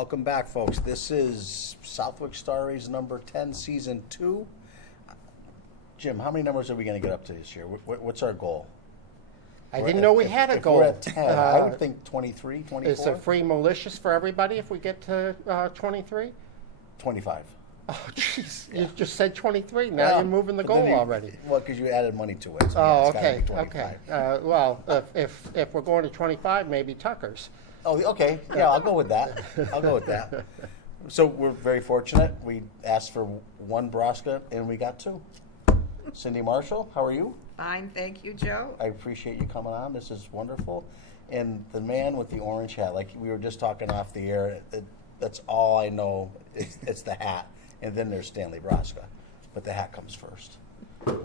Welcome back, folks. This is Southwick Stories number 10, season 2. Jim, how many numbers are we going to get up to this year? What's our goal? I didn't know we had a goal. We're at 10. I would think 23, 24. Is it free malicious for everybody if we get to 23? 25. Oh, jeez. You just said 23. Now you're moving the goal already. Well, because you added money to it. So Oh, it's gotta okay, be 25. okay. Well, if we're going to 25, maybe Tucker's. Oh, okay. Yeah, I'll go with that. I'll go with that. So we're very fortunate. We asked for one Brzoska, and we got 2. Cindy Marshall, how are you? Fine, thank you, Joe. I appreciate you coming on. This is wonderful. And the man with the orange hat, like we were just talking off the air, that's all I know. It's the hat. And then there's Stanley Brzoska. But the hat comes first,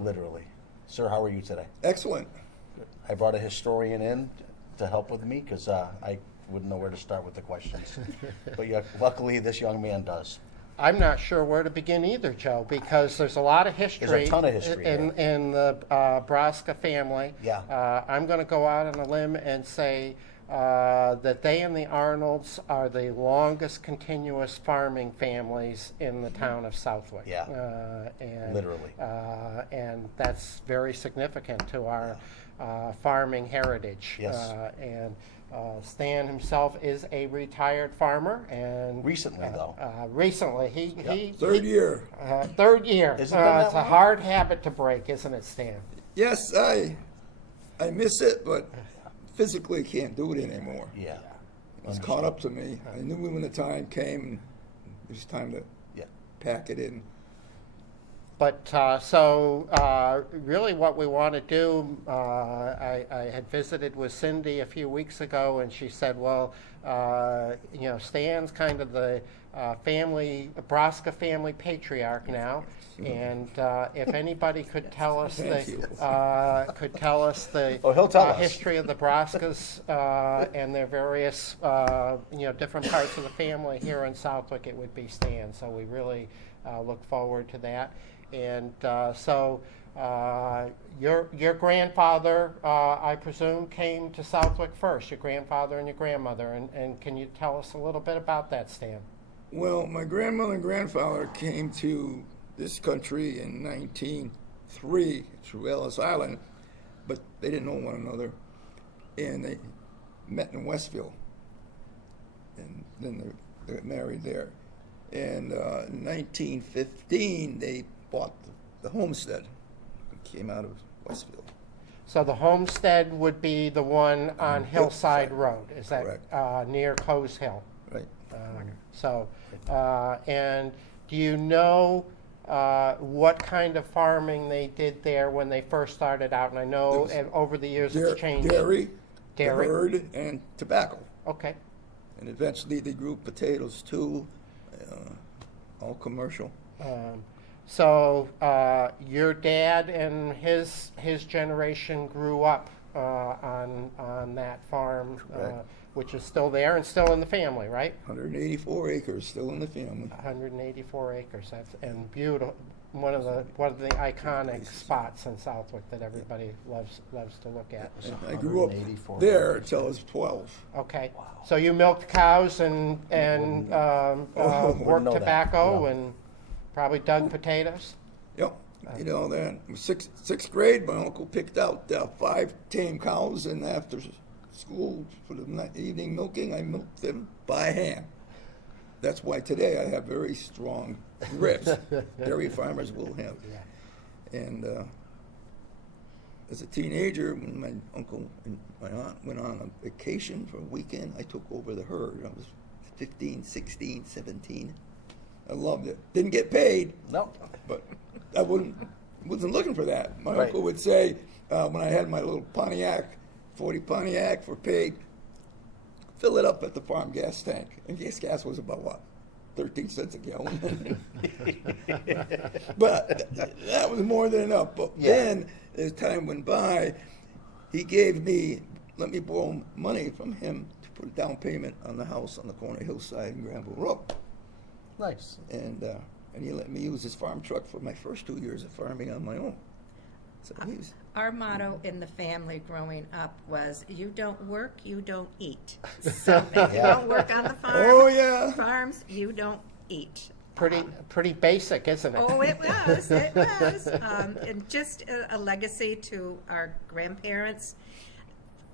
literally. Sir, how are you today? Excellent. Good. I brought a historian in to help with me because I wouldn't know where to start with the questions. But yeah, luckily, this young man does. I'm not sure where to begin either, Joe, because there's a lot of history. There's a ton of history in the Brzoska family. Yeah. I'm going to go out on a limb and say that they and the Arnolds are the longest continuous farming families in the town of Southwick. Yeah. And, literally. And that's very significant to our farming heritage. Yes. And Stan himself is a retired farmer, and Recently, though. Recently, he Third year. Third year. Isn't that It's a long? hard habit to break, isn't it, Stan? Yes, I miss it, but physically can't do it anymore. Yeah. It's caught up to me. I knew when the time came, it was time to pack it in. But really what we want to do, I had visited with Cindy a few weeks ago, and she said, well, Stan's kind of the Brzoska family patriarch now, and if anybody could tell us He'll tell us. history of the Broskas and their various different parts of the family here in Southwick, it would be Stan. So we really look forward to that. And your grandfather, I presume, came to Southwick first, your grandfather and your grandmother. And can you tell us a little bit about that, Stan? Well, my grandmother and grandfather came to this country in 1903 through Ellis Island, but they didn't know one another, and they met in Westville, and then they got married there. And in 1915, they bought the homestead. It came out of Westville. So the homestead would be the one on Hillside Road. Is that near Coes Hill? Right. And do you know what kind of farming they did there when they first started out? And I know over the years it's changed. Dairy, herd, and tobacco. Okay. And eventually they grew potatoes too, all commercial. So your dad and his generation grew up on that farm, which is still there and still in the family, right? 184 acres still in the family. 184 acres. And beautiful. One of the iconic spots in Southwick that everybody loves to look at. And I grew up there until I was 12. Okay. Wow. So you milked cows and worked tobacco and probably dug potatoes? Yep. Then sixth grade, my uncle picked out 5 tame cows, and after school for the evening milking, I milked them by hand. That's why today I have very strong grips. Dairy farmers will have. Yeah. And as a teenager, when my uncle and my aunt went on a vacation for a weekend, I took over the herd. I was 15, 16, 17. I loved it. Didn't get paid. No. But I wasn't looking for that. My uncle would say, when I had my little Pontiac, 40 Pontiac for paid, fill it up at the farm gas tank. And gas was about, what, 13 cents a gallon? But that was more than enough. But then, as time went by, he let me borrow money from him to put a down payment on the house on the corner of Hillside and Granville Road. Nice. And he let me use his farm truck for my first 2 years of farming on my own. So he was, Our motto in the family growing up was, you don't work, you don't eat. So if you don't work on the farm, oh yeah. farms, you don't eat. Pretty basic, isn't it? Oh, it was, it was. And just a legacy to our grandparents.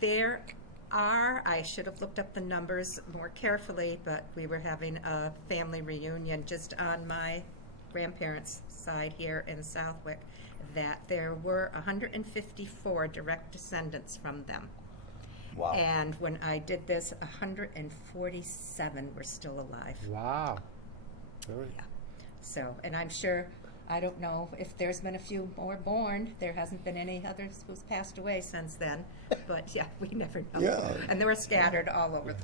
There are, I should have looked up the numbers more carefully, but we were having a family reunion just on my grandparents' side here in Southwick, that there were 154 direct descendants from them. Wow. And when I did this, 147 were still alive. Wow. Yeah. So, and I'm sure, I don't know if there's been a few more born. There hasn't been any others who's passed away since then. But yeah, we never know. Yeah. And they were scattered all over,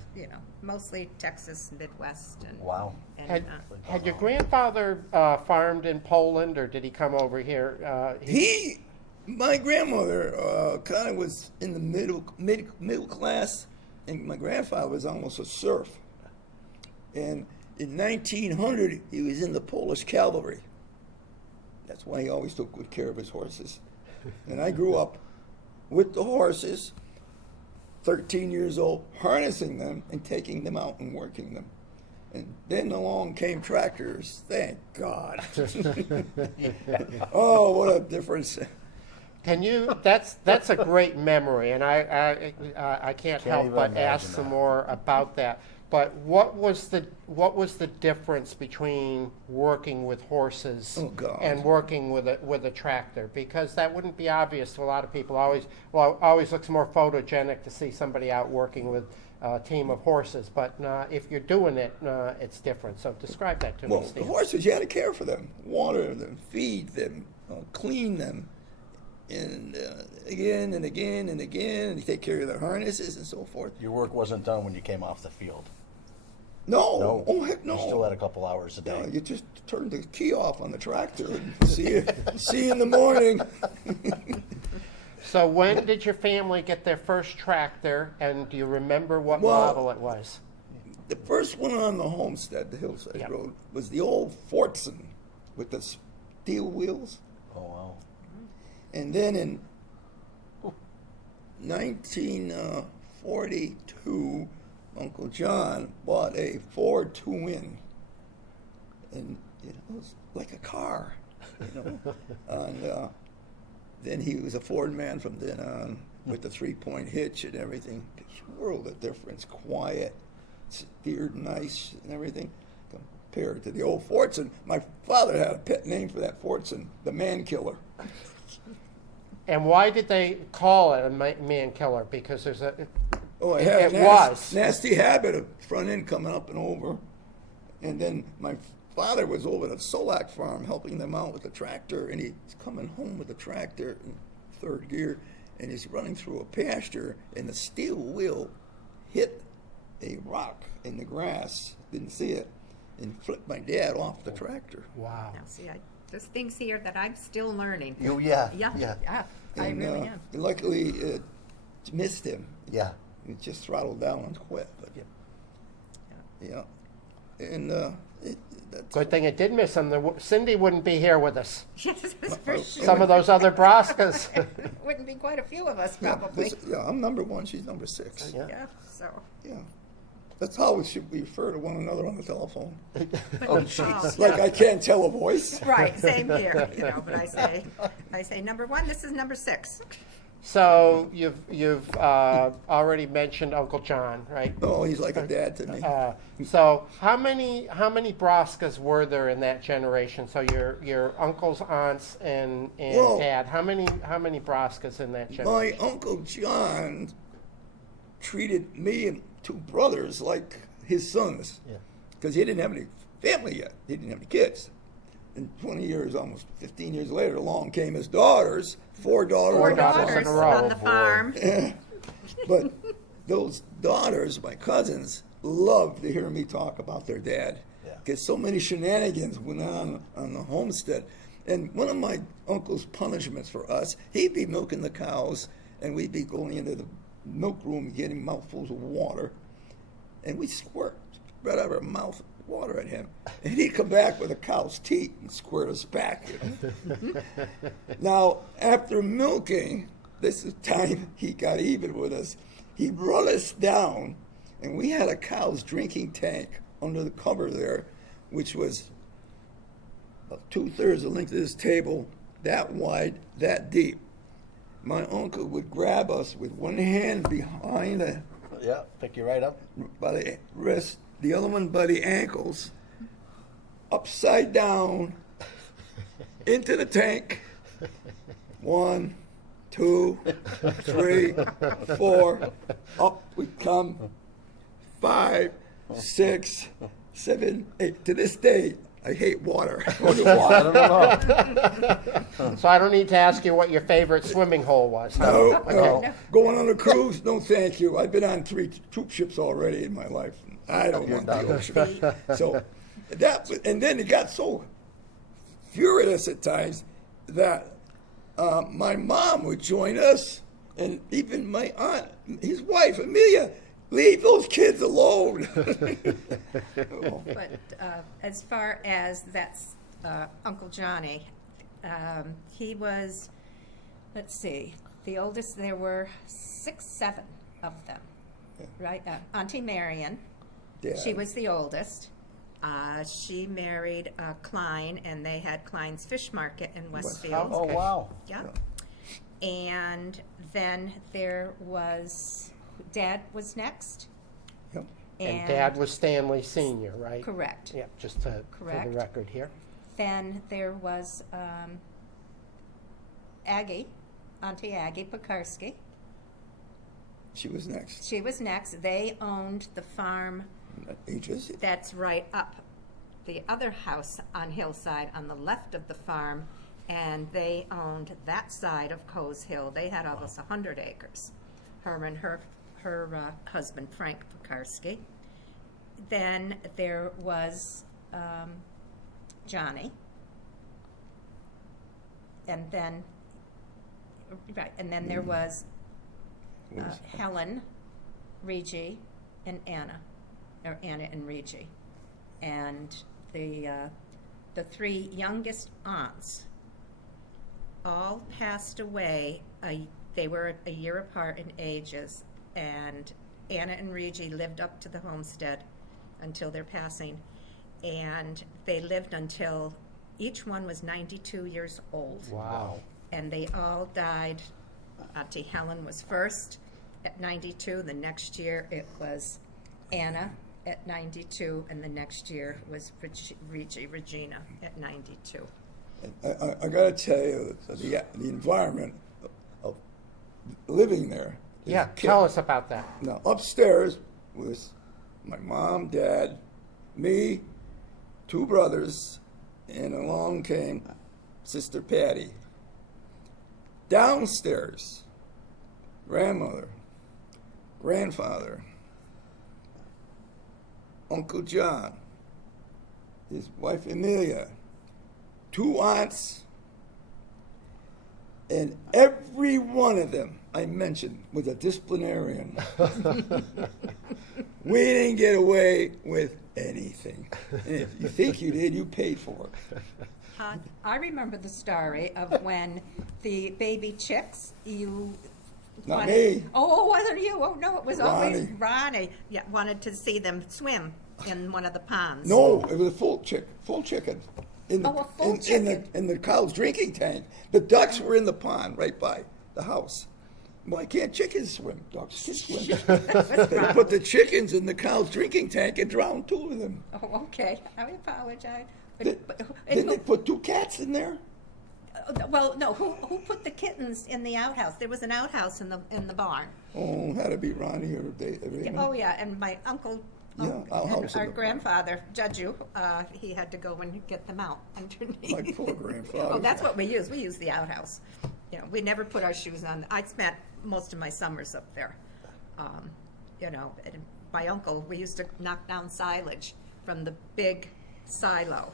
mostly Texas, Midwest. And, Wow. and, Had your grandfather farmed in Poland, or did he come over here? My grandmother kind of was in the middle class, and my grandfather was almost a serf. And in 1900, he was in the Polish cavalry. That's why he always took good care of his horses. And I grew up with the horses, 13 years old, harnessing them and taking them out and working them. And then along came tractors. Thank God. Oh, what a difference. Can you? That's a great memory, and I can't help even but imagine ask some that. more about that. But what was the difference between working with horses Oh, God. and working with a tractor? Because that wouldn't be obvious to a lot of people. Always looks more photogenic to see somebody out working with a team of horses. But if you're doing it, it's different. So describe that to me, Well, the Steve. horses, you had to care for them, water them, feed them, clean them, and again and again and again, and take care of their harnesses and so forth. Your work wasn't done when you came off the field. No, oh heck no. You still had a couple hours a day. You just turn the key off on the tractor and see you in the morning. So when did your family get their first tractor, and do you remember what Well, model it was? The first one on the homestead, the hillside Yep. road, was the old Fortson with the steel wheels. Oh, wow. And then in 1942, Uncle John bought a Ford Twin, and it was like a car, and then he was a Ford man from then on with the 3-point hitch and everything. A world of difference, quiet, steered nice and everything, compared to the old Fortson. My father had a pet name for that Fortson, the Man Killer. And why did they call it a man killer? Because there's a. Oh, I It- had it a was. nasty habit of front end coming up and over. And then my father was over at the Solak farm helping them out with the tractor, and he's coming home with the tractor in third gear, and he's running through a pasture, and the steel wheel hit a rock in the grass, didn't see it, and flipped my dad off the tractor. Wow. now, see, there's things here that I'm still learning. Yeah. I And, really am. luckily, it missed him. Yeah. It just throttled down and quit. But, yeah. And that's Good thing it did miss him. Cindy wouldn't be here with us. Yes, for sure. Some of those other Broskas. Wouldn't be quite a few of us, Yeah, probably. I'm number 1, she's number 6. Yeah. Yeah, so. Yeah. That's how we should refer to one another on the telephone. Oh, jeez. Like I can't tell a voice. Right, same here, but I say number 1, this is number 6. So you've already mentioned Uncle John, right? Oh, he's like a dad to me. So how many Broskas were there in that generation? So your uncles, aunts, and Well, dad. How many Broskas in that My generation? Uncle John treated me and 2 brothers like his sons. Yeah. Because he didn't have any family yet. He didn't have any kids. And 20 years, almost 15 years later, along came his daughters, 4 daughters. Four Four daughters daughters in a row. on the farm. But those daughters, my cousins, loved to hear me talk about their dad. Yeah. Because so many shenanigans went on the homestead. And one of my uncle's punishments for us, he'd be milking the cows, and we'd be going into the milk room getting mouthfuls of water. And we'd squirt right out of our mouth water at him. And he'd come back with a cow's teat and squirt us back. Now, after milking, this is time he got even with us. He brought us down, and we had a cow's drinking tank under the cover there, which was about 2/3 the length of this table, that wide, that deep. My uncle would grab us with one hand behind Yeah, pick you right up. by the wrist, the other one by the ankles, upside down, into the tank. 1, 2, 3, 4, up we come. 5, 6, 7, 8. To this day, I hate water. Only I water. don't know. So I don't need to ask you what your favorite swimming hole was. huh? No, Okay. no. Going on a cruise? No, thank you. I've been on 3 troop ships already in my life. I don't You're want done. the ocean. So and then it got so furious at times that my mom would join us, and even my aunt, his wife, Amelia, leave those kids alone. But as far as that's Uncle Johnny, he was, let's see, the oldest. There were 6, 7 of them, right? Auntie Marion, Yeah. she was the oldest. She married Klein, and they had Klein's Fish Market in Westfield. Oh, wow. Yeah. And then there was, Dad was next. Yep. And Dad was Stanley Sr., right? Correct. Yeah, just for Correct. the record here. Then there was Aggie, Auntie Aggie Pekarsky. She was next. She was next. They owned the farm Ages. that's right up the other house on Hillside on the left of the farm, and they owned that side of Coes Hill. They had almost 100 acres. Her and her husband, Frank Pekarsky. Then there was Johnny. And then, right, and then there was Helen, Regi, and Anna, or Anna and Regi. And the 3 youngest aunts all passed away. They were a year apart in ages, and Anna and Regi lived up to the homestead until their passing. And they lived until each one was 92 years old. Wow. And they all died. Auntie Helen was first at 92. The next year it was Anna at 92, and the next year was Regina at 92. I got to tell you, the environment of living there. as Yeah, a kid. tell us about that. Now, upstairs was my mom, dad, me, 2 brothers, and along came Sister Patty. Downstairs, grandmother, grandfather, Uncle John, his wife Amelia, 2 aunts, and every one of them I mentioned was a disciplinarian. We didn't get away with anything. And if you think you did, you paid for it. I remember the story of when the baby chicks, Not wanted, me. Oh, wasn't you? Oh, no, it was always Ronnie. Ronnie. Yeah, wanted to see them swim in one of the ponds. No, it was a full chicken. In the, Oh, a full in chicken. the cow's drinking tank. The ducks were in the pond right by the house. Why can't chickens swim? Ducks can swim. They put the chickens in the cow's drinking tank and drowned 2 of them. Oh, okay. I apologize. Didn't And they put 2 cats in there? well, no. Who put the kittens in the outhouse? There was an outhouse in the barn. Oh, had to be Ronnie or David. Oh yeah, and my uncle. Yeah, outhouse and in our the barn. grandfather, Judju, he had to go and get them out underneath. My poor grandfather. Oh, that's what we use. We use the outhouse. You know, we never put our shoes on. I spent most of my summers up there. You know, and my uncle, we used to knock down silage from the big silo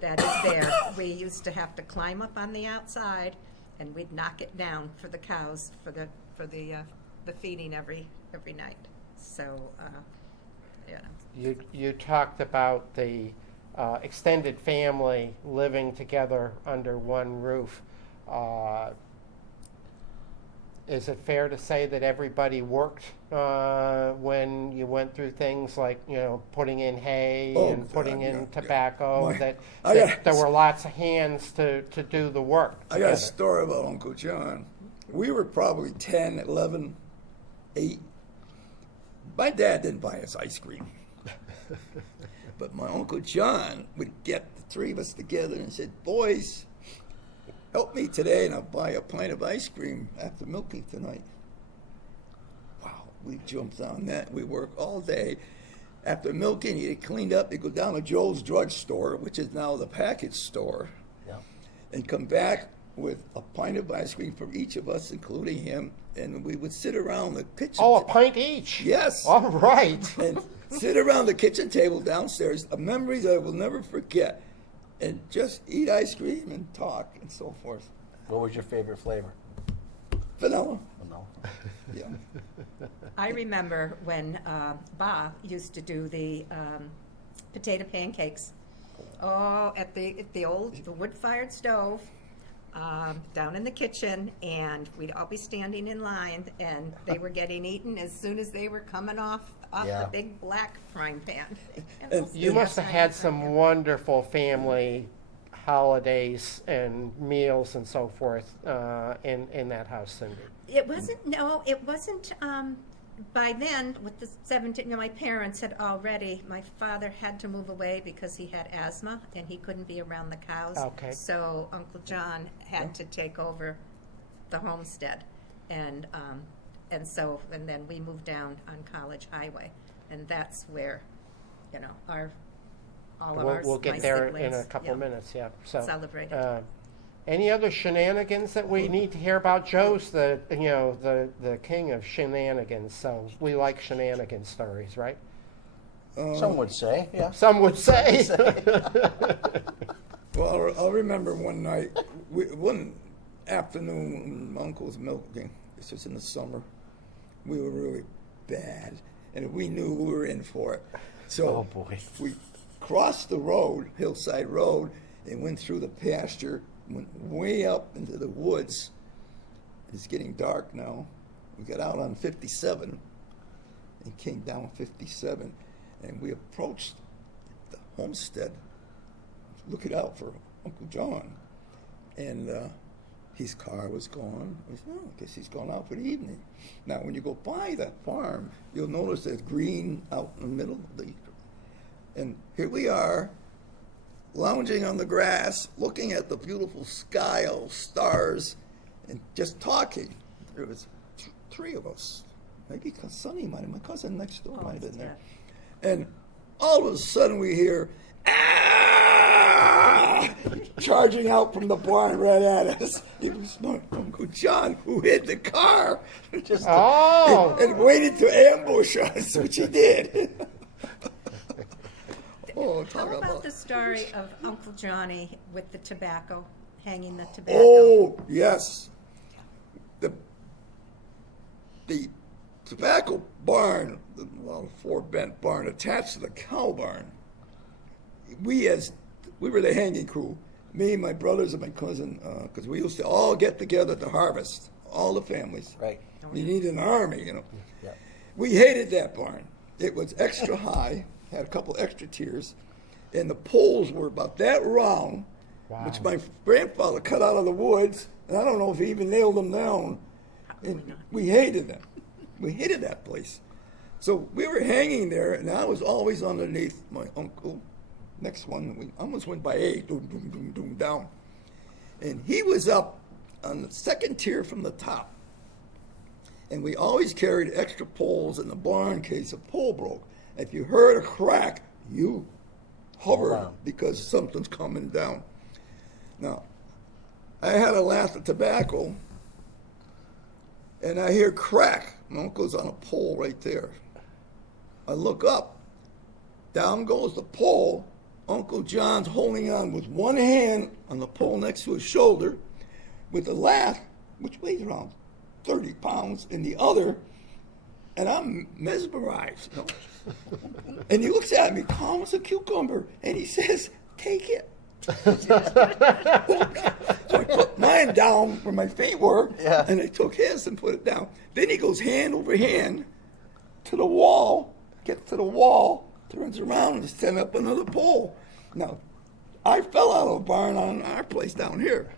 that is there. We used to have to climb up on the outside, and we'd knock it down for the cows for the feeding every night. So, you know. you talked about the extended family living together under one roof. Is it fair to say that everybody worked when you went through things like, putting in hay Oh, and putting God, in yeah. tobacco, My- that I got- there were lots of hands to do the work I got together? a story about Uncle John. We were probably 10, 11, 8. My dad didn't buy us ice cream. But my Uncle John would get the three of us together and said, boys, help me today and I'll buy a pint of ice cream after milking tonight. Wow, we jumped on that. We worked all day. After milking, he'd cleaned up. He'd go down to Joe's drugstore, which is now the package store, Yeah. and come back with a pint of ice cream for each of us, including him, and we would sit around the kitchen. Oh, a pint each? Yes. All right. And sit around the kitchen table downstairs, a memory that I will never forget, and just eat ice cream and talk and so forth. What was your favorite flavor? Vanilla. Oh, no. Yeah. I remember when Bob used to do the potato pancakes. Oh, at the wood-fired stove down in the kitchen, and we'd all be standing in line, and they were getting eaten as soon as they were coming off Yeah. the big black frying pan. You must have had some wonderful family holidays and meals and so forth in that house, Cindy. It wasn't, no, it wasn't, by then, with the 17, my parents had already, my father had to move away because he had asthma and he couldn't be around the cows. Okay. So Uncle John had to take over the homestead. And then we moved down on College Highway. And that's where, all of We'll my get there in a siblings, couple yeah, minutes, yeah. So, celebrated. any other shenanigans that we need to hear about? Joe's the king of shenanigans, so we like shenanigan stories, right? Some would say, yeah. Some would say. Well, I'll remember one night, one afternoon, my uncle was milking. This was in the summer. We were really bad, and we knew we were in for it. So Oh, boy. we crossed the road, Hillside Road, and went through the pasture, went way up into the woods. It's getting dark now. We got out on 57 and came down 57, and we approached the homestead, looking out for Uncle John. And his car was gone. I said, oh, I guess he's gone out for the evening. Now, when you go by that farm, you'll notice there's green out in the middle of the... And here we are, lounging on the grass, looking at the beautiful sky, all stars, and just talking. There was three of us. Maybe Sonny might have, my cousin next door might have been there. And all of a sudden we hear, ah! Charging out from the barn right at us. It was my Uncle John who hid the car and waited to ambush us, which he did. Oh, talk How about about the story of Uncle Johnny with the tobacco, hanging the tobacco? Oh, yes. The tobacco barn, well, four-bent barn attached to the cow barn. We were the hanging crew, me, my brothers, and my cousin, because we used to all get together to harvest, all the families. Right. You need an army, Yeah. We hated that barn. It was extra high, had a couple extra tiers, and the poles were about that round, which my grandfather cut out of the woods, and I don't know if he even nailed them down. And we hated them. We hated that place. So we were hanging there, and I was always underneath my uncle. Next one, we almost went by 8, doom, doom, doom, doom, down. And he was up on the second tier from the top. And we always carried extra poles in the barn in case a pole broke. If you heard a crack, you hovered because something's coming down. Now, I had a laugh of tobacco, and I hear crack. My uncle's on a pole right there. I look up. Down goes the pole. Uncle John's holding on with one hand on the pole next to his shoulder with a laugh, which weighs around 30 pounds, in the other, and I'm mesmerized. And he looks at me, calm as a cucumber, and he says, take it. So I put mine down where my feet were, Yeah. and I took his and put it down. Then he goes hand over hand to the wall, gets to the wall, turns around and set up another pole. Now, I fell out of a barn on our place down here.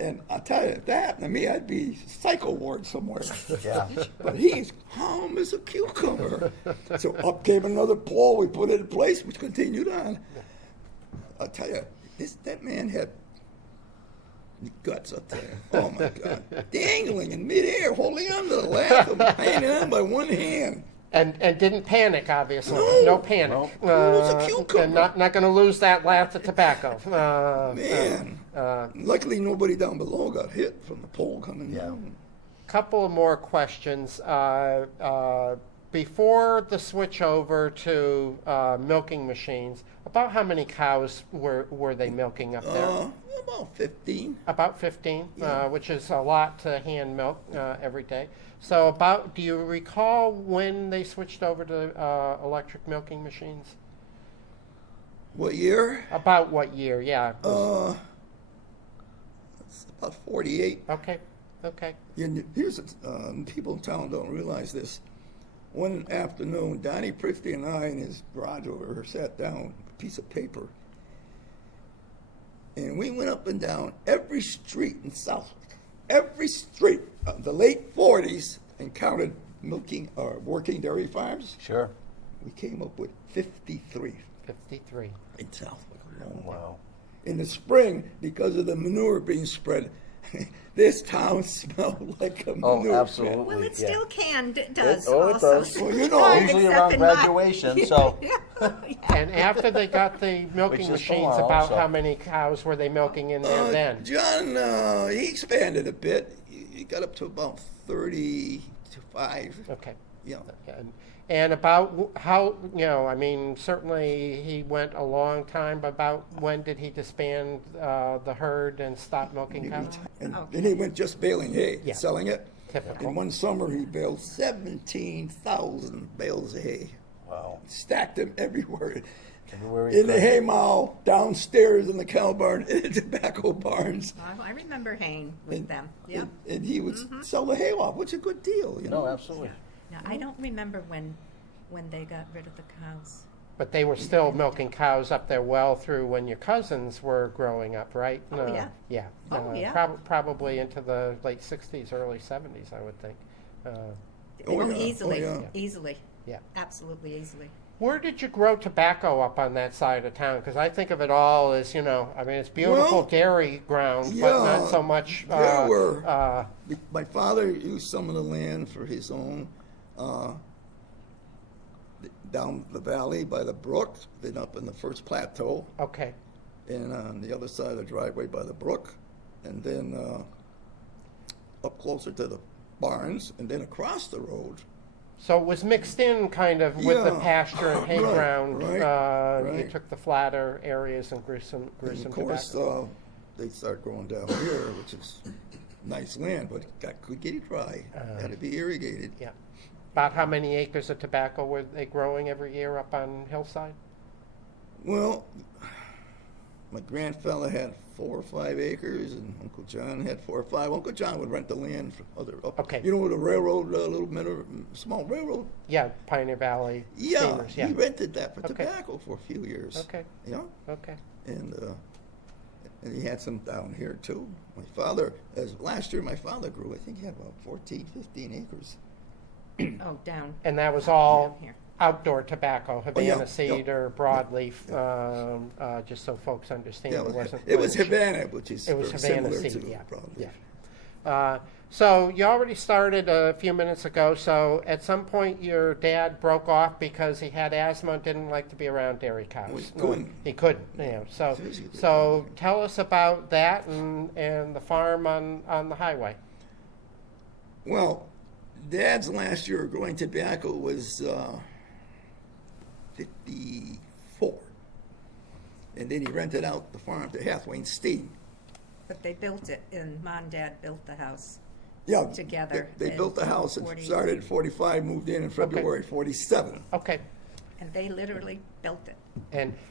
And I'll tell you, if that happened to me, I'd be psycho ward somewhere. Yeah. But he's calm as a cucumber. So up came another pole, we put it in place, which continued on. I'll tell you, that man had guts up there. Oh my God. Dangling in midair, holding on to the lath, hanging on by one hand. And didn't panic, obviously. No. panic. No. Cool as a cucumber. And not going to lose that laugh of tobacco. Man. Luckily, nobody down below got hit from the pole coming down. Couple of more questions. Before the switch over to milking machines, about how many cows were they milking up there? About 15. About 15, Yeah. which is a lot to hand milk every day. So do you recall when they switched over to electric milking machines? What year? About what year? Yeah. It's about 48. Okay. And here's people in town don't realize this. One afternoon, Donnie Prifty and I in his garage over here sat down, a piece of paper, and we went up and down every street in Southwick, every street of the late 40s, and counted milking or working dairy farms. Sure. We came up with 53 53. in Southwick alone. Wow. In the spring, because of the manure being spread, this town smelled like a Oh, manure absolutely. Well, it Yeah. still does It also. does. Well, you know, usually Except around in my- graduation, so. And after they got the milking Which is machines, tomorrow, about so- how many cows were they milking in there then? John, he expanded a bit. He got up to about 35. Okay. Yeah. And about how, I mean, certainly he went a long time, but about when did he disband the herd and stop milking cows? And then he went just baling hay, Yeah. selling it. Typical. In one summer, he baled 17,000 bales of hay. Wow. Stacked them everywhere. Everywhere he In the could. hay mow, downstairs in the cow barn, in the tobacco barns. I remember haying with them. Yeah. And he would sell the hay off, which is a good deal, you know. No, absolutely. Now, I don't remember when they got rid of the cows. But they were still milking cows up there well through when your cousins were growing up, right? Oh, yeah. Yeah. Oh, yeah. Probably into the late 60s, early 70s, I would think. Oh, yeah. Easily, Oh, yeah. easily. Yeah. Absolutely easily. Where did you grow tobacco up on that side of town? Because I think of it all as, it's beautiful Well, dairy ground, but not yeah, so much. there were. My father used some of the land for his own down the valley by the brook, then up in the first plateau, Okay. and on the other side of the driveway by the brook, and then up closer to the barns, and then across the road. So it was mixed in kind of with the Yeah. pasture and hay Right, ground. right, You right. took the flatter areas and grew some And of course, tobacco. they start growing down here, which is nice land, but could get it dry. Got to be irrigated. Yeah. About how many acres of tobacco were they growing every year up on Hillside? Well, my grandfather had 4 or 5 acres, and Uncle John had 4 or 5. Uncle John would rent the land for other. Okay. You know where the railroad, small railroad. Yeah, Pioneer Valley Yeah, steamers. he Yeah. rented that for Okay. tobacco for a few years. Okay. Yeah, Okay. and he had some down here too. My father, last year, my father grew. I think he had about 14, 15 acres. Oh, down. And that was all Down here. outdoor tobacco, Havana yeah, seed yeah. or broadleaf, just so folks understand. Yeah, It wasn't. it was Havana, which is It was very Havana similar seed, to yeah. broadleaf. Yeah. So you already started a few minutes ago. So at some point your dad broke off because he had asthma and didn't like to be around dairy cows. Well, he couldn't. He couldn't. So Physically tell us about that and the farm on the highway. Well, Dad's last year of growing tobacco was 54. And then he rented out the farm to Hathaway and Steen. But they built it, and Mom and Dad built the house. Yeah, Together They in built the house and 40. started at 45, moved in February 47. Okay. and they literally built it.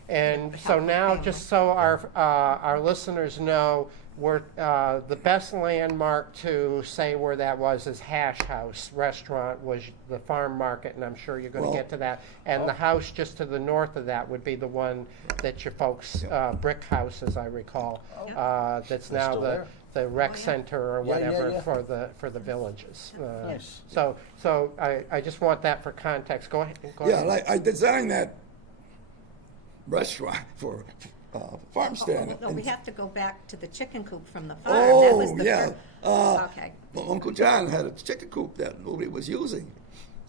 And so Help now, my just so our listeners know, we're, the best landmark to say where that was is Hash House Restaurant was the farm market, and I'm sure you're going to Well- get to that. And the house just to the north of that would be the one that your folks, Brick House, as I recall, that's They're now still there. the rec Oh, yeah. center or Yeah, yeah, whatever yeah. for the villages. Nice. So I just want that for context. Go ahead. Yeah, like I designed that restaurant for farm stand. No, and- we have to go back to the chicken coop from the farm. That was Oh, the yeah. okay. Well, Uncle John had a chicken coop that nobody was using.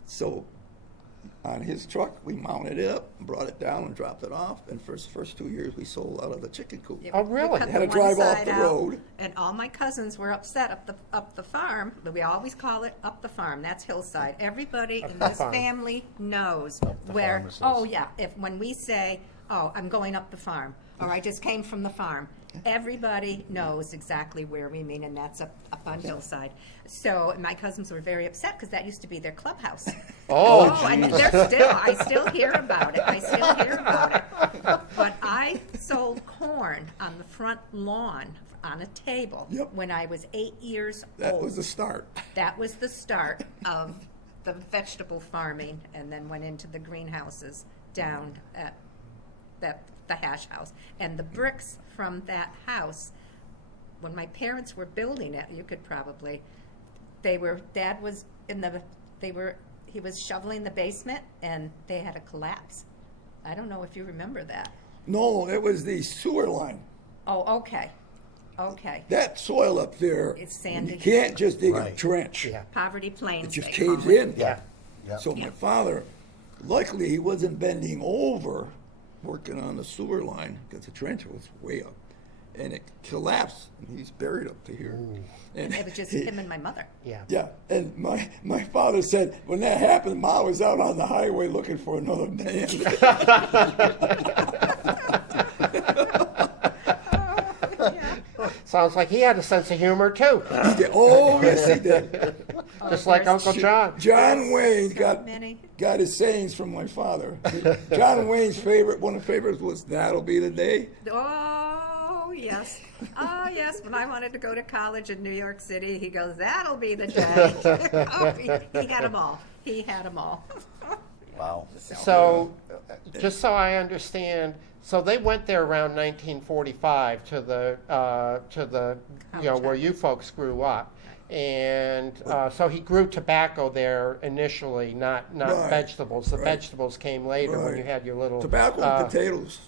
So on his truck, we mounted it up, brought it down, and dropped it off. And first 2 years, we sold out of the chicken coop. Yeah, Oh, we really? cut Had to the one drive off side the out, road. And all my cousins were upset up the farm. We always call it up the farm. That's hillside. Everybody in the this farm. family knows Up the where. farm, it says. Oh yeah, if when we say, "Oh, I'm going up the farm," or "I just came from the farm," everybody knows exactly where we mean, and that's up on hillside. So my cousins were very upset because that used to be their clubhouse. Oh, and I still hear about it. I still hear about it. But I sold corn on the front lawn on a table Yep. when I was 8 years That old. was the start. That was the start of the vegetable farming, and then went into the greenhouses down at the Hash House. And the bricks from that house, when my parents were building it, you could probably, Dad was he was shoveling the basement, and they had a collapse. I don't know if you remember that. No, it was the sewer line. Oh, okay. Okay. That soil up there, It's sandy. you can't just dig a Right. trench. Yeah. Poverty Plains. It just they caves call it. in. Yeah. Yeah. So Yeah. my father, luckily he wasn't bending over working on the sewer line because the trench was way up. And it collapsed, and he's buried up to here. And It was just him and my mother. Yeah. Yeah, and my father said when that happened, Ma was out on the highway looking for another man. Sounds like he had a sense of humor too, He did. Oh, yes, he did. just like there's Uncle John. John Wayne So many. got his sayings from my father. John Wayne's one of the favorites was "That'll be the day." Oh, yes. Oh, yes. When I wanted to go to college in New York City, he goes, "That'll be the day." Oh, he had them all. He had them all. Wow. So, just so I understand, so they went there around 1945 to the where you folks grew up, and so he grew tobacco there initially, not Right, vegetables. The right. vegetables came later when Right. you had your little Tobacco and potatoes.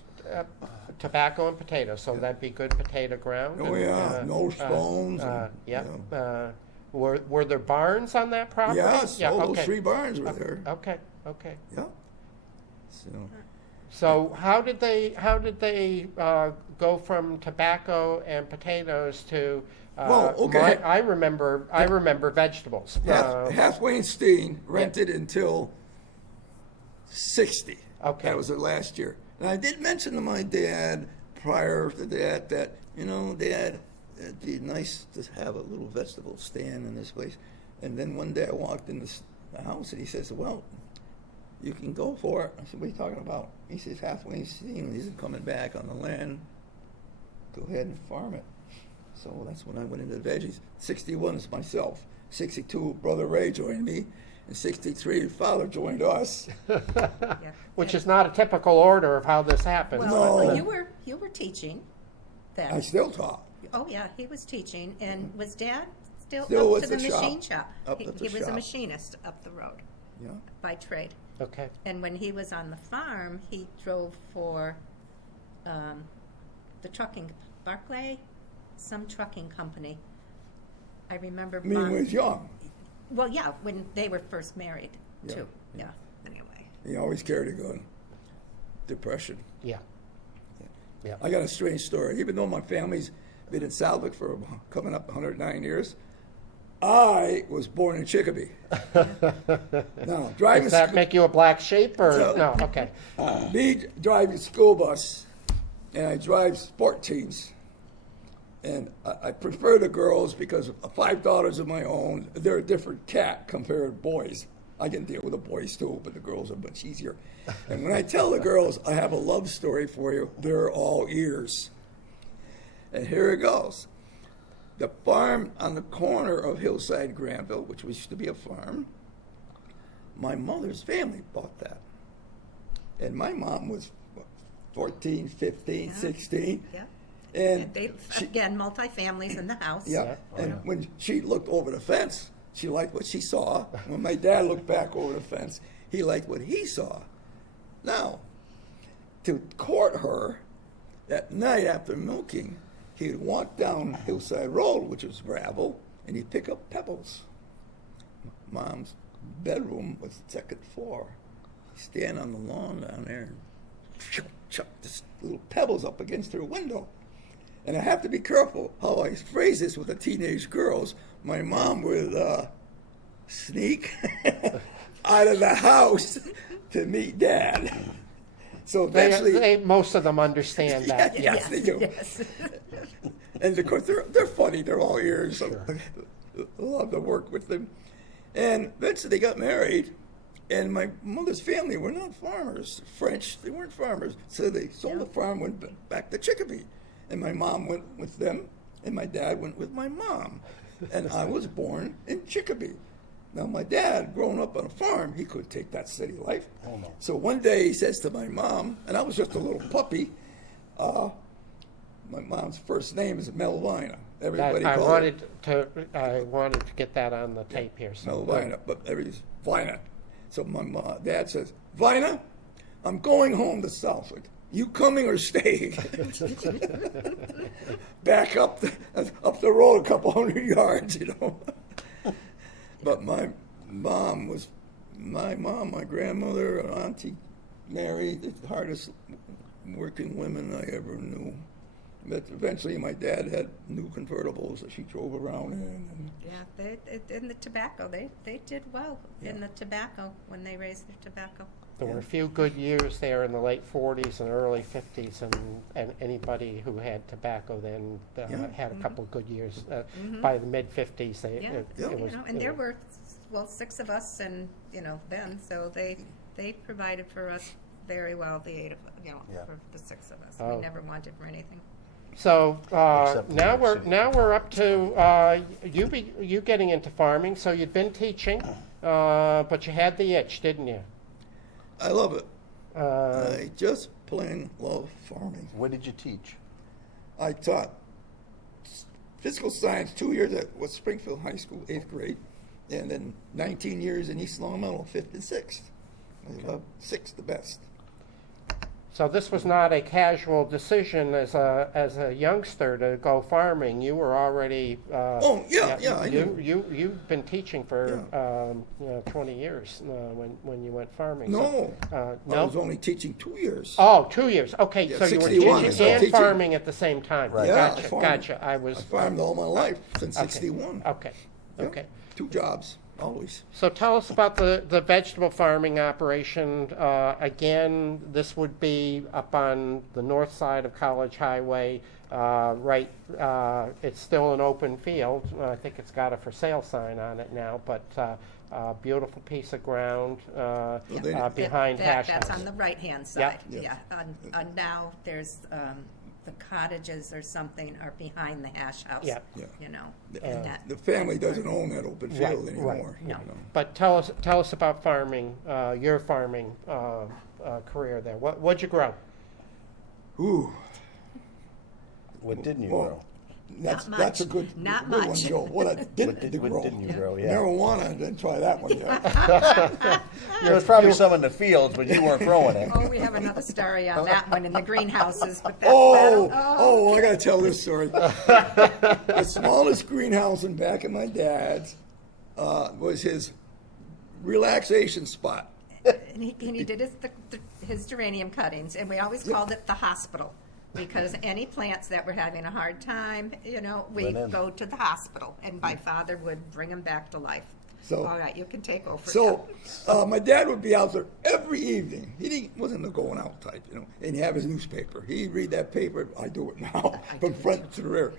tobacco and potatoes. So that'd be good potato ground. Oh and, yeah, no stones. yeah. yeah. Were there barns on that property? Yes, Yeah. all those Okay. 3 barns were there. Okay. Okay. Yeah. So So how did they go from tobacco and potatoes to? Well, okay. I remember vegetables. Half-Wayne-Steen rented until 60. Okay. That was the last year. And I did mention to my dad prior to that Dad, it'd be nice to have a little vegetable stand in this place. And then one day I walked in the house and he says, "Well, you can go for it." I said, "What are you talking about?" He says, "Half-Wayne-Steen isn't coming back on the land. Go ahead and farm it." So that's when I went into the veggies. 61 is myself. 62, Brother Ray joined me. And 63, Father joined us. Yeah. Which is not a typical order of how this happens. Well, No. you were teaching then. I still taught. Oh yeah, he was teaching, and was Dad still Still up was to the the shop. machine shop? Up He at the was a shop. machinist up the road Yeah. by trade. Okay. And when he was on the farm, he drove for the trucking, Barclay, some trucking company. I remember. I mean, Mom- when he was young, well, yeah, when they were first married, Yeah, too. Yeah. Anyway. he always carried a gun. Depression. Yeah. Yeah. I got a strange story. Even though my family's been in Southwick for coming up 109 years, I was born in Chicopee. Now, driving Does that make you a black sheep or So- no? Okay. me driving school bus, and I drive sport teams. And I prefer the girls because of 5 daughters of my own. They're a different cat compared to boys. I can deal with the boys too, but the girls are much easier. And when I tell the girls I have a love story for you, they're all ears. And here it goes. The farm on the corner of Hillside Granville, which used to be a farm, my mother's family bought that. And my mom was what, 14, 15, Yeah. 16. Yeah. And They, again, multi-families in the house. yeah. Yeah. And when she looked over the fence, she liked what she saw. When my dad looked back over the fence, he liked what he saw. Now, to court her, at night after milking, he'd walk down Hillside Road, which was gravel, and he'd pick up pebbles. Mom's bedroom was the second floor. He'd stand on the lawn down there and chuck just little pebbles up against her window. And I have to be careful how I phrase this with the teenage girls. My mom would sneak out of the house to meet Dad. So eventually, Most of them understand that. Yeah. Yes. They do. Yes. and of course they're funny. They're all ears. So I love to work with them. And eventually they got married. And my mother's family were not farmers. French, they weren't farmers. So they sold the farm, went back to Chicopee. And my mom went with them, and my dad went with my mom. And I was born in Chicopee. Now, my dad, growing up on a farm, he couldn't take that city life. Oh, no. So one day he says to my mom, and I was just a little puppy, my mom's first name is Melvina. Everybody I called her wanted to get that on the tape here. So. Melvina, but everybody's Vina. So my dad says, Vina, I'm going home to Southwick. You coming or staying? Back up the road a couple hundred yards, you know. But my grandmother, and Auntie Mary, the hardest working women I ever knew. But eventually my dad had new convertibles that she drove around in. And Yeah, in the tobacco, they did well in the tobacco when they raised their tobacco. There were a few good years there in the late 40s and early 50s, and anybody who had tobacco then had a couple of good years. By the mid 50s, it was. And there were 6 of us, and then so they provided for us very well. The 8 of for the 6 of us, Oh. we never wanted for anything. So Except now New York we're City. up to you getting into farming. So you'd been teaching, but you had the itch, didn't you? I love it. I just plain love farming. What did you teach? I taught physical science 2 years at West Springfield High School, 8th grade, and then 19 years in East Long Meadow, 5th and 6th. I love 6th the best. So this was not a casual decision as a youngster to go farming. You were already. I knew. You've been teaching for 20 years when you went farming. No, So, I was only teaching 2 years. Oh, 2 years. Okay, Yeah, so you were 61, teaching so and teaching. farming at the same time. Right. Yeah, Gotcha. I farmed. Gotcha. I I farmed all my life since okay. 61. Okay. Yeah, Okay. 2 jobs, always. So tell us about the vegetable farming operation. Again, this would be up on the north side of College Highway. It's still an open field. I think it's got a for sale sign on it now, but beautiful piece of ground behind Hash That's House. on the right-hand Yeah. side. Yeah. On now, there's the cottages or something are behind the Hash House. Yeah. Yeah. And that. The family doesn't own that open field anymore. No. you know. But tell us about farming, your farming career there. What'd you grow? Ooh, What didn't you well, grow? Not that's a much. good, Not good one, much. Joe. What I didn't What grow. didn't you grow? Yeah. Marijuana, I didn't try that one yet. There was probably some in the fields, but you weren't growing it. Oh, we have another story on that one in the greenhouses, but that's I gotta tell this story. The smallest greenhouse in back of my dad's was his relaxation spot. And he did his geranium cuttings, and we always called it the hospital, because any plants that were having a hard time, we Went in. go to the hospital, and my father would bring them back to life. So- All right, you can take over. So my dad would be out there every evening. Wasn't a going out type, and he'd have his newspaper. He'd read that paper. I do it now, from front to the rear.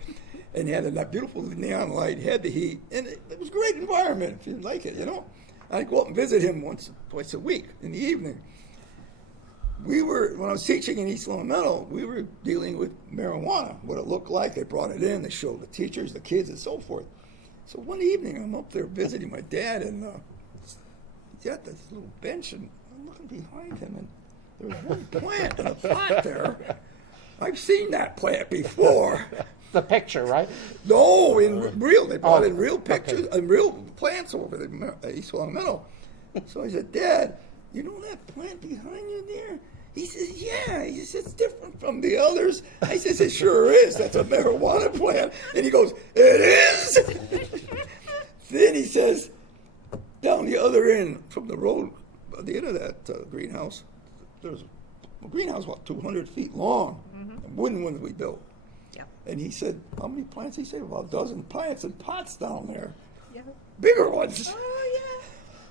And he had that beautiful neon light, had the heat, and it was a great environment if you like it, I go up and visit him twice a week in the evening. When I was teaching in East Long Meadow, we were dealing with marijuana, what it looked like. They brought it in, they showed the teachers, the kids, and so forth. So one evening, I'm up there visiting my dad, and he's got this little bench, and I'm looking behind him, and there's one plant in a pot there. I've seen that plant before. The picture, right? No, in real. They brought in real okay. pictures and real plants over there at East Long Meadow. So I said, Dad, you know that plant behind you there? He says, yeah. He says, it's different from the others. I says, it sure is. That's a marijuana plant. And he goes, it is? Then he says, down the other end from the road, at the end of that greenhouse, there's a greenhouse about 200 feet long, a wooden one that we built. Yeah. And he said, how many plants? He said, about a dozen plants and pots down there. Yeah. Bigger ones. Oh,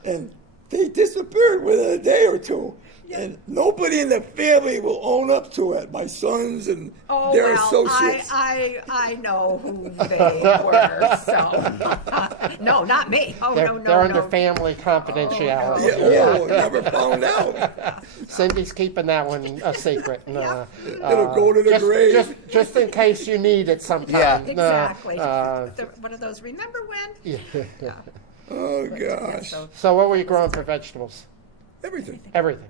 yeah. And they disappeared within a day or two. Yeah. And nobody in the family will own up to it. My sons and Oh, their well, associates. I know who they were, so. No, not me. Oh, They're, no, no, they're no. under family confidentiality. Yeah, oh, never found out. Cindy's keeping that one a secret. It'll go to the grave. Just in case you need it sometime. Exactly. One of those, remember when? Yeah. Oh, Yeah, gosh. So what were you growing for vegetables? Everything. Everything.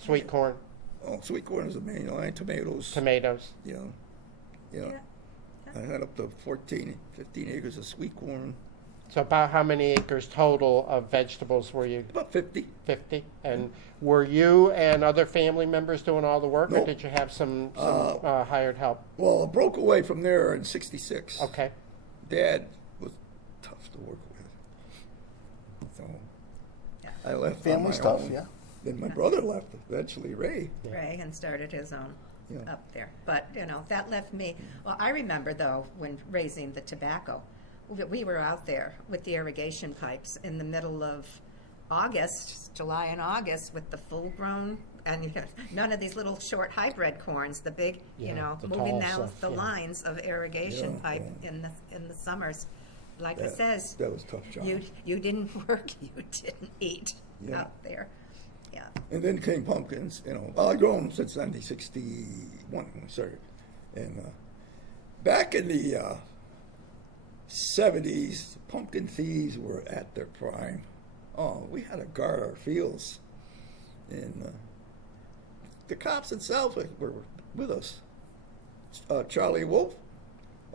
Sweet corn, Oh, sweet corn is the main line. Tomatoes. tomatoes. Yeah. Yeah. I had up to 15 acres of sweet corn. So about how many acres total of vegetables were you? About 50. 50? And were you and other family members doing all the work, or Nope. did you have some hired help? Well, I broke away from there in 66. Okay. Dad was tough to work with. So I left on Family my stuff, own. yeah. Then my brother left eventually, Ray. Ray, and started his own Yeah. up there. But, that left me, well, I remember though, when raising the tobacco, we were out there with the irrigation pipes in the middle of August, July and August, with the full-grown, and none of these little short hybrid corns, the big, Yeah, the moving tall down stuff, the yeah. lines of irrigation Yeah, pipe yeah. in the summers. Like it That- says, that was a tough job. you didn't work, you didn't eat Yeah. out there. Yeah. And then came pumpkins. Well, I've grown since 1961 when we started. And back in the 70s, pumpkin thieves were at their prime. Oh, we had to guard our fields. And the cops in Southwick were with us. Charlie Wolf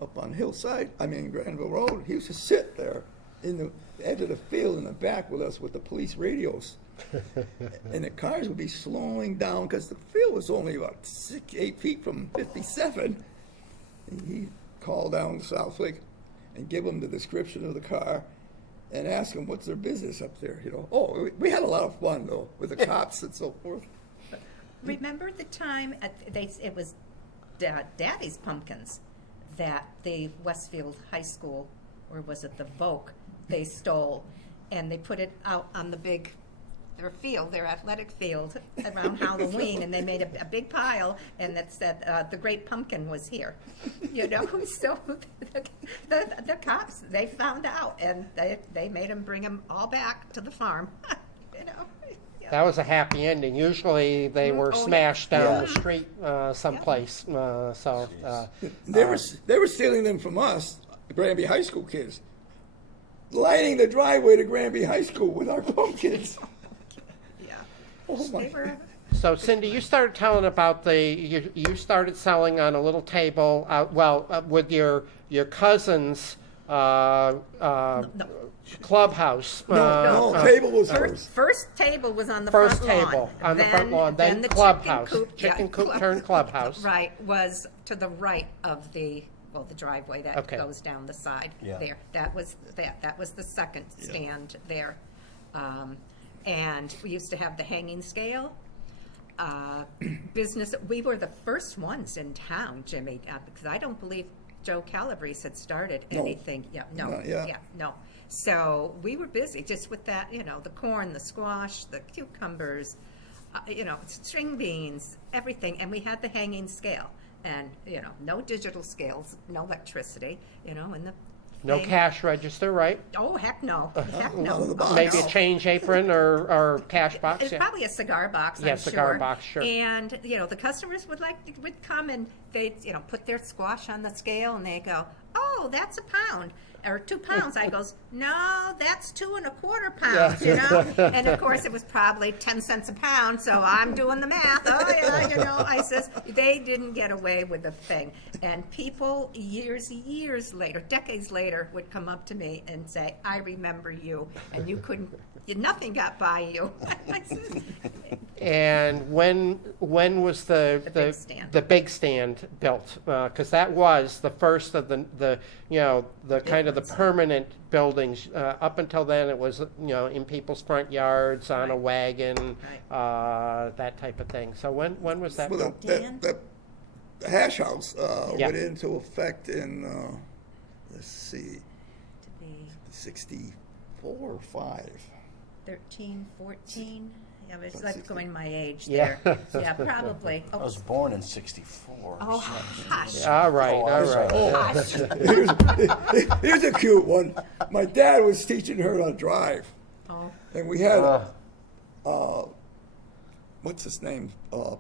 up on Granville Road, he used to sit there in the edge of the field in the back with us with the police radios. And the cars would be slowing down because the field was only about 8 feet from 57. And he'd call down Southwick and give them the description of the car and ask them what's their business up there. Oh, we had a lot of fun though with the cops and so forth. Remember the time it was Daddy's pumpkins that the Westfield High School, or was it the Voc, they stole, and they put it out on their athletic field around Halloween, and they made a big pile, and that said the Great Pumpkin was here. So the cops, they found out, and they made them bring them all back to the farm. Yeah. That was a happy ending. Usually they were Oh, yeah. smashed down Yeah. the street someplace. They were stealing them from us, the Granby High School kids, lining the driveway to Granby High School with our pumpkins. Yeah. Oh my! They were, So Cindy, you started telling about you started selling on a little table, with your cousin's no. clubhouse. No, table was First table was on the First front lawn. table on the front lawn, then the clubhouse. chicken coop, Chicken coop turned clubhouse. Right, was to the right of the driveway that Okay. goes down the side Yeah. there. That was the second stand there. And we used to have the hanging scale. Business, we were the first ones in town, Jimmy, because I don't believe Joe Calabrese had started No. anything. Yeah, no, Not yet. yeah, no. So we were busy just with that, the corn, the squash, the cucumbers, string beans, everything. And we had the hanging scale, and no digital scales, no electricity, in the No came. cash register, right? Oh, heck no. Heck Out no. of the box. Maybe a No. change apron or cash box. It's Yeah. probably a cigar box, Yeah, I'm cigar sure. box, sure. And, the customers would come and they'd, put their squash on the scale and they go, oh, that's a pound or 2 pounds. I goes, no, that's 2 1/4 pounds, And of course it was probably 10 cents a pound. So I'm doing the math. Oh yeah, I says, they didn't get away with a thing. And people years later, decades later, would come up to me and say, I remember you, and nothing got by you. I said, And when was the big stand. the big stand built? Because that was the first of the kind of the permanent buildings. Up until then, it was in people's front yards on a Right. wagon, that type of thing. So when was that Well, built? the hash house Yeah. went into effect in, let's see, to be 64 or 5. 13, 14. Yeah, it's About like 16. going my age Yeah. there. Yeah, probably. I was born in '64. Oh, hush. All right, Oh, all I'm right. sorry. Hush. Here's a cute one. My dad was teaching her to drive, Oh, and we had Uh, what's his name,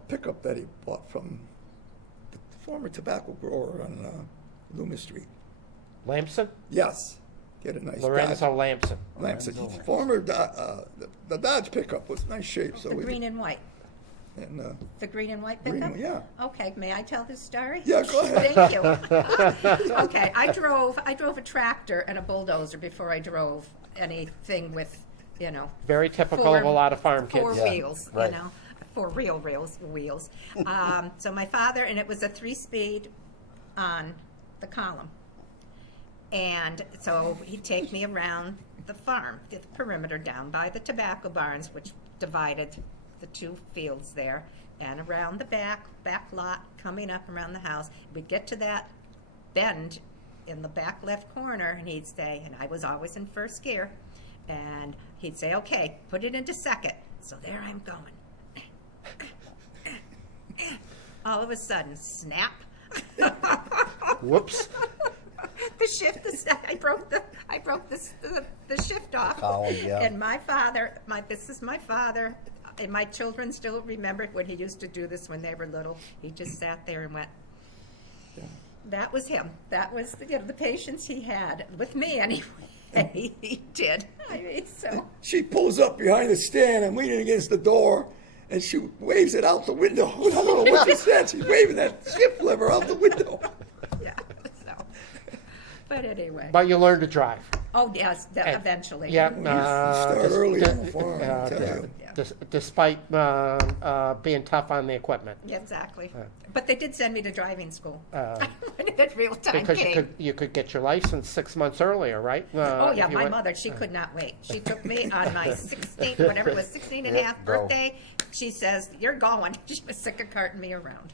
pickup that he bought from the former tobacco grower on Loomis Street. Lampson? Yes, he had a nice Lorenzo Dodge. Lampson. Lampson. Lorenzo. Former the Dodge pickup was nice shape. So the we green and white. and The green and white green, pickup? yeah. Okay, may I tell this story? Yeah, go ahead. Thank you. Okay, I drove a tractor and a bulldozer before I drove anything with, Very typical of a lot of farm kids. four Yeah, wheels, right. 4 real wheels. So my father, and it was a 3-speed on the column. And so he'd take me around the farm, the perimeter down by the tobacco barns, which divided the 2 fields there, and around the back lot, coming up around the house. We'd get to that bend in the back left corner, and he'd say, and I was always in first gear, and he'd say, okay, put it into second. So there I'm going. All of a sudden, snap. Whoops. The shift, I broke the shift off. Column, yeah. And my father, this is my father, and my children still remember when he used to do this when they were little. He just sat there and went, that was him. That was the patience he had with me anyway. He did. I mean, so. She pulls up behind the stand. I'm leaning against the door, and she waves it out the window. I don't know what she said. She's waving that shift lever out the window. Yeah. So. But anyway. But you learned to drive. Oh yes, eventually. Yeah. Start early on the farm, I tell you. Despite being tough on the equipment. Yeah, exactly. But they did send me to driving school. When that real time Because came. you could get your license 6 months earlier, right? Oh, yeah, if you my went- mother, she could not wait. She took me on my 16th, whatever it was, 16 and a half go. birthday. She says, you're going. She was sick of carting me around.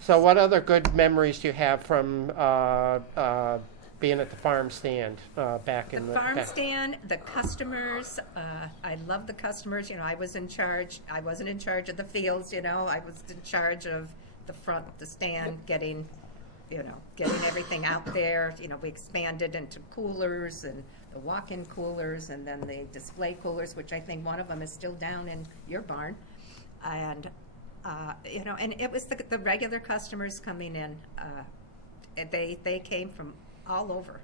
So what other good memories do you have from being at the farm stand back in The the... farm stand, the customers, I love the customers. I was in charge. I wasn't in charge of the fields, I was in charge of the front, the stand, getting everything out there. We expanded into coolers and the walk-in coolers and then the display coolers, which I think one of them is still down in your barn. And, and it was the regular customers coming in. They came from all over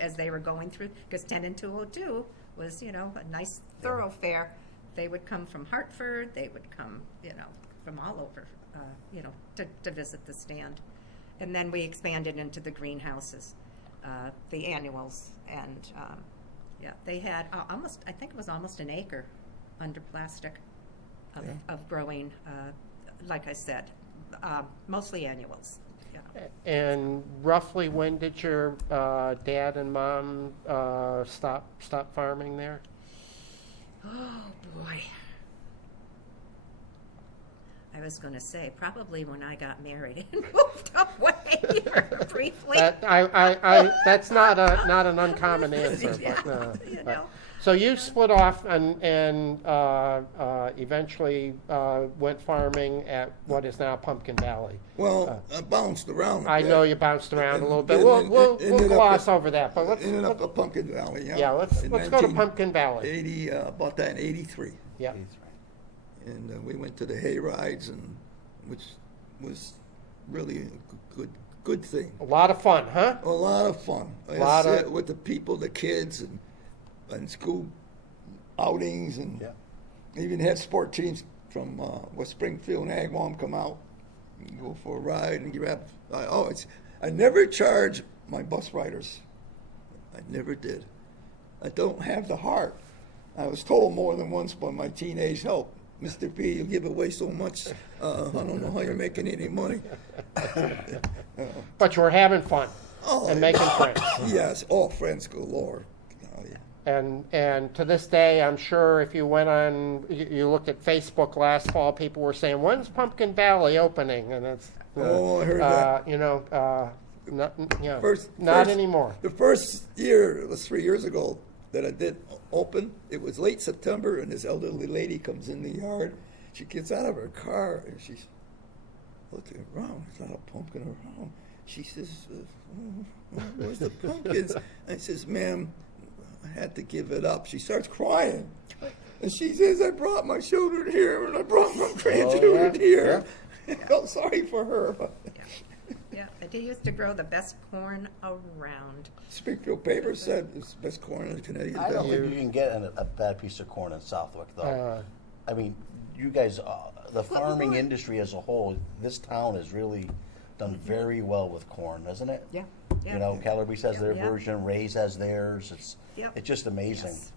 as they were going through, because 10 and 202 was, a nice thoroughfare. They would come from Hartford, they would come, from all over, to visit the stand. And then we expanded into the greenhouses, the annuals, and, they had I think it was almost an acre under plastic of growing, like I said, mostly annuals. And roughly when did your dad and mom stop farming there? Oh, boy. I was going to say, probably when I got married and moved away briefly. That's not an uncommon answer. Yeah, But, So you split off and eventually went farming at what is now Pumpkin Valley. Well, I bounced around. a I bit. know you bounced around a little bit. And We'll ended gloss up- over that, but let's ended up at Pumpkin Valley. yeah, let's in go to Pumpkin Valley. 80, about that in '83, Yeah. and we went to the hay rides, and which was really a good thing. A lot of fun, huh? A lot of fun. Lot of- With the people, the kids, and school outings, and Yeah. even had sport teams from West Springfield and Agawam come out and go for a ride and grab. I never charge my bus riders. I never did. I don't have the heart. I was told more than once by my teenage help, Mr. P, you give away so much. I don't know how you're making any money. But you were having fun and making friends. Yes, all friends galore. Oh, yeah. And to this day, I'm sure if you went on, you looked at Facebook last fall, people were saying, "When's Pumpkin Valley opening?" And it's Oh, I heard that. Not anymore. The first year, it was 3 years ago, that I did open. It was late September, and this elderly lady comes in the yard. She gets out of her car, and she's looking around. There's not a pumpkin around. She says, "Where's the pumpkins?" I says, "Ma'am, I had to give it up." She starts crying. And she says, "I brought my children here, and I brought my grandchildren here." I felt sorry for her. Yeah, they used to grow the best corn around. Springfield paper said it's the best corn in Connecticut. I don't Valley. think you can get a bad piece of corn in Southwick, though. I mean, you guys, the farming industry as a whole, this town has really done very well with corn, hasn't it? Yeah, yeah. You know, Calabrese has their Yeah. version, Ray's has theirs. Yep. It's just amazing. Yes.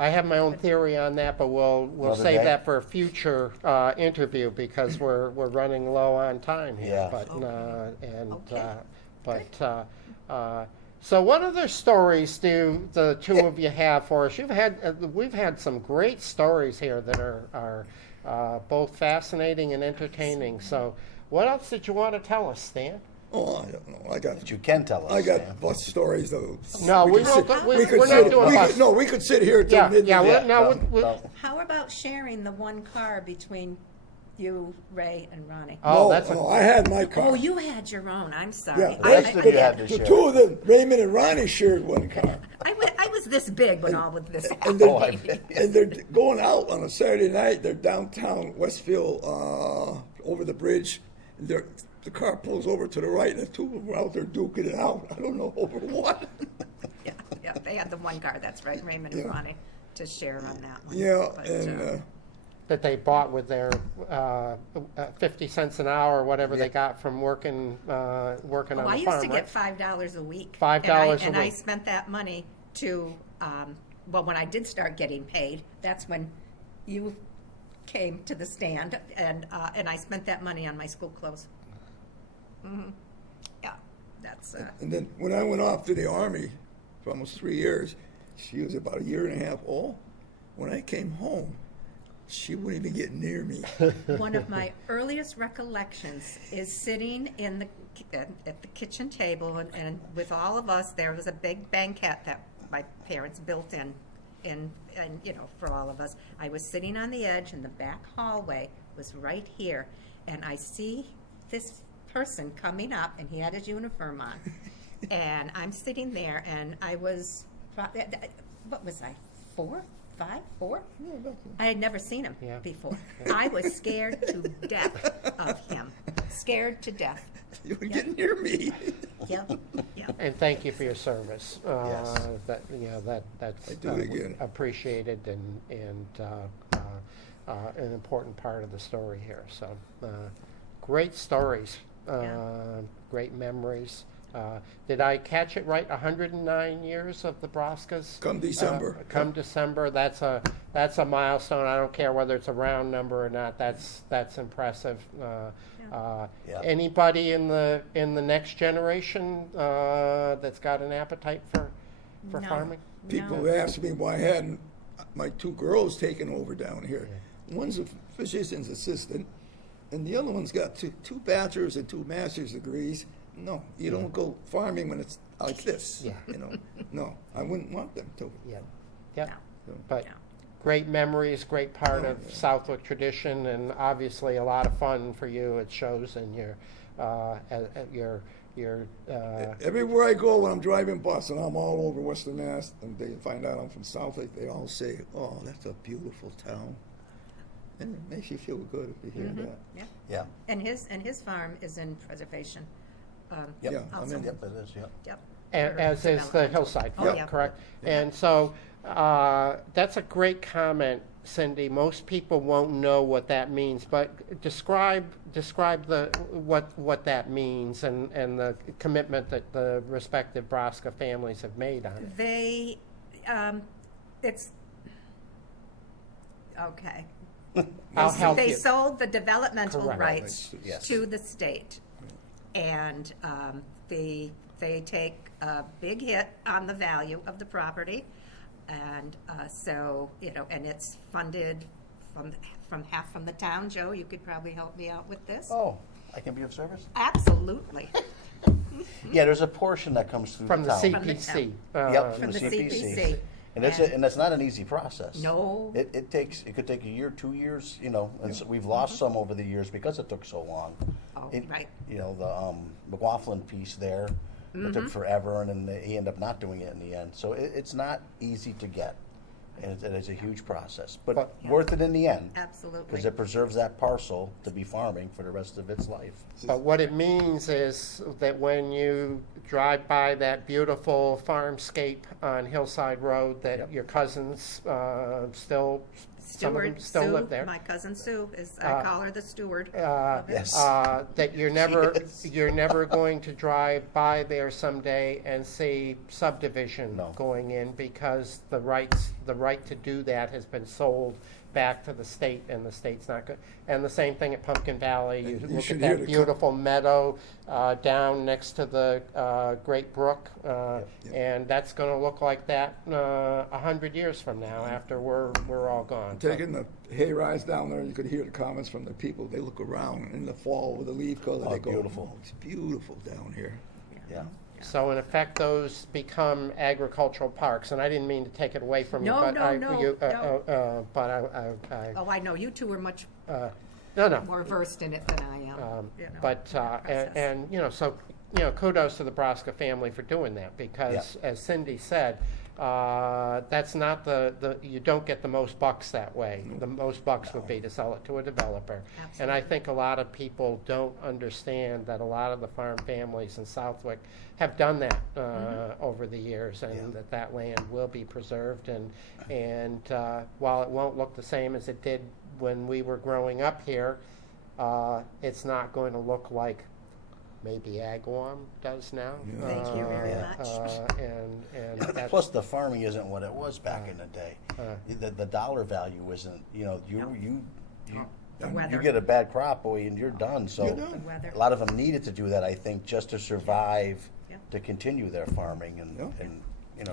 I have my own theory on that, but we'll Another save day? that for a future interview because we're running low on time here. Yeah. But Okay. so what other stories do the two of you have for us? We've had some great stories here that are both fascinating and entertaining. So what else did you want to tell us, Stan? Oh, I don't know. But you can tell us. I got Sam. bus stories though. No, we could won't. sit- We're could not sit- doing we bus. could- No, we could sit here till Yeah, midnight. yeah. No, We- no. How about sharing the one car between you, Ray, and Ronnie? Oh, No, that's no, I had my car. Oh, you had your own. I'm sorry. Yeah, The rest of you had to The share. two of them, Raymond and Ronnie, shared one car. I was this big when all of this And happened. Oh, I bet. And they're going out on a Saturday night. They're downtown Westfield, over the bridge. And the car pulls over to the right, and the two of them were out there duking it out. I don't know over what. Yeah, they had the one car, that's right, Raymond and Yeah. Ronnie, to share on that one. Yeah, But, and that they bought with their 50 cents an hour or whatever they got from working on I the farm, used to right? get $5 a week. $5 a And I week. spent that money to, well, when I did start getting paid, that's when you came to the stand, and I spent that money on my school clothes. Yeah, that's, and then when I went off to the Army for almost 3 years, she was about a year and a half old. When I came home, she wouldn't even get near me. one of my earliest recollections is sitting in at the kitchen table, and with all of us, there was a big banquette that my parents built in, and for all of us. I was sitting on the edge, and the back hallway was right here, and I see this person coming up, and he had his uniform on, and I'm sitting there, and I was, what was I, 4? 5, 4? I had never seen him Yeah. before. I was scared to death of him. Scared to death. You would get near me. Yep. Yep. And thank you for your service. Yes. That's I do it again. appreciated and an important part of the story here. So great stories, Yeah. great memories. Did I catch it right? 109 years of the Broskas. Come December. Come December. That's a milestone. I don't care whether it's a round number or not. That's impressive. Yeah. Anybody in the next generation that's got an appetite for No. farming? People No. ask me why I hadn't my two girls taken over down here. One's a physician's assistant, and the other one's got two bachelor's and 2 master's degrees. No, you don't go farming when it's like this. Yeah. No, I wouldn't want them to. Yeah. Yep. But Yeah. great memories, great part of Southwick tradition, and obviously a lot of fun for you. It shows in your Everywhere I go when I'm driving bus, and I'm all over Western Mass, and they find out I'm from Southwick, they all say, "Oh, that's a beautiful town," and it makes you feel good if you hear that. Yeah. Yeah. And his farm is in preservation. Yep. Yeah, I Also. mean, Yep, it is, yep. Yep. as is the Development. hillside Oh, farm, yeah. correct? And so that's a great comment, Cindy. Most people won't know what that means, but describe what that means and the commitment that the respective Brzoska families have made on it. They, it's, okay. I'll help They you. sold the developmental Correct. rights Yes. to the state. And they take a big hit on the value of the property. And so, and it's funded from half from the town. Joe, you could probably help me out with this. Oh, I can be of service? Absolutely. Yeah, there's a portion that comes through From the town. CPC. Yep, From the CPC. And it's not an easy process. No. It could take a year, 2 years, and so we've lost some over the years because it took so long. Oh, It- right. The McLaughlin piece there, it took forever, and then he ended up not doing it in the end. So it's not easy to get, and it is a huge process, but Yeah. worth it in the end. Absolutely. Because it preserves that parcel to be farming for the rest of its life. But what it means is that when you drive by that beautiful farmscape on Hillside Road, that Yep. your cousins still, some of them Steward, still Sue, live there. my cousin Sue, I call her the steward. Uh, of it. Yes. That you're never Yes. you're never going to drive by there someday and see subdivision No. going in because the right to do that has been sold back to the state, and the state's not good. And the same thing at Pumpkin Valley. You You look should at hear that the beautiful meadow down next to the Great Brook, and that's going to look like that 100 years from now after we're all gone. So- Taking the hay rides down there, you could hear the comments from the people. They look around in the fall with the leaf color. Oh, They go, beautiful. "Oh, it's beautiful down here." Yeah. So in effect, those become agricultural parks, and I didn't mean to take it away from you, No, but no, I, no, you, no. but I Oh, I know, you two are much no. more versed in it than I am. But and so kudos to the Brzoska family for doing that because, as Cindy said, that's not you don't get the most bucks that way. The most bucks would be to sell it to a developer. And I think a lot of people don't understand that a lot of the farm families in Southwick have done that over the years, and that land will be preserved. And while it won't look the same as it did when we were growing up here, it's not going to look like maybe Agawam does now. Thank you very much. And that's, Plus, the farming isn't what it was back in the day. The dollar value isn't. You The weather. you get a bad crop, boy, and you're done. So You're done. The weather. a lot of them needed to do that, I think, just to survive, Yeah. to continue their farming, and I've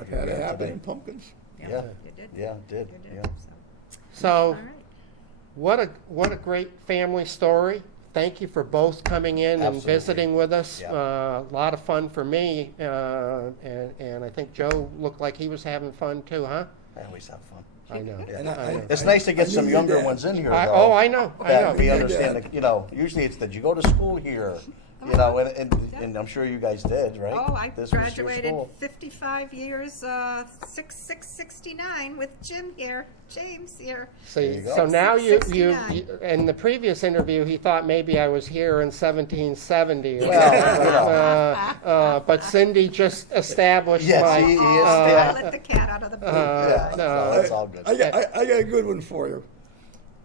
you're had it here happen today. in pumpkins. Yeah, Yeah. you did. Yeah, it did. You did. Yeah. So, so. all right. What a great family story. Thank you for both coming in and Absolutely. visiting with us. Yeah. A lot of fun for me, and I think Joe looked like he was having fun too, huh? I always have fun. I know. And I know. It's nice to get I some knew your younger dad. ones in here, I though. I know. I That know. we Yeah. understand that, usually it's that you go to school here, and I'm sure you guys did, right? Oh, I This was your graduated school. 55 years, 669 with Jim here, James here. See, you go. so now you 69. in the previous interview, he thought maybe I was here in 1770. Or Well, something, but Cindy just established Yes, my. he is. Oh, Yeah. I let the cat out of the bag. Yeah, no. that's all good. I got a good one for you.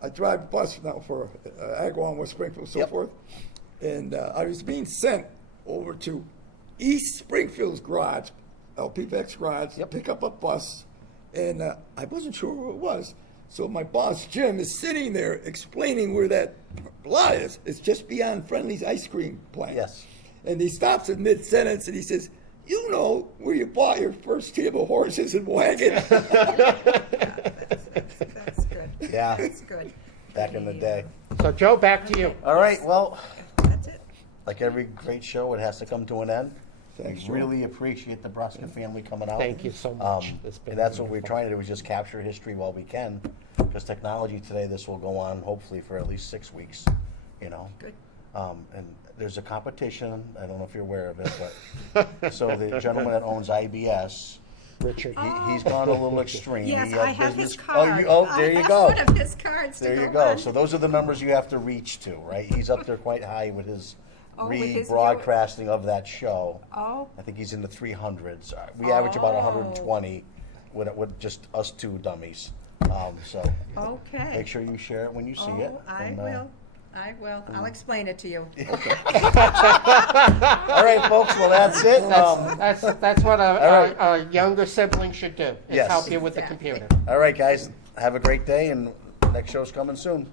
I drive bus now for Agawam, West Springfield, so Yep. forth. And I was being sent over to East Springfield's garage, LPVEX garage, to Yep. pick up a bus. And I wasn't sure where it was. So my boss, Jim, is sitting there explaining where that lot is. It's just beyond Friendly's ice cream plant. Yes. And he stops in mid-sentence and he says, "You know where you bought your first team of horses and wagons?" That's good. Yeah. That's good. Back in the day. So Joe, back to you. All right, well, That's it. like every great show, it has to come to an end. Thanks, Joe. Really appreciate the Brzoska family coming out. Thank you so much. It's been And that's what we're wonderful. trying to do, is just capture history while we can. Because technology today, this will go on hopefully for at least 6 weeks, you know. Good. And there's a competition, I don't know if you're aware of it, but, so the gentleman that owns IBS, Richard. he's gone a little extreme. Yes, He I had have his business- card. There I you have go. one of his cards to There you go go. on. So those are the numbers you have to reach to, right? He's up there quite high with his Oh, with his rebroadcasting of that show. Oh, I think he's in the 300s. We average about Oh. 120 with just us two dummies. So okay. make sure you share it when you see it. Oh, I And, will. I will. I'll explain it to you. All right, folks. Well, that's it. That's what right. a younger sibling should do, is Yes. help you with the Exactly. computer. All right, guys. Have a great day, and next show's coming soon.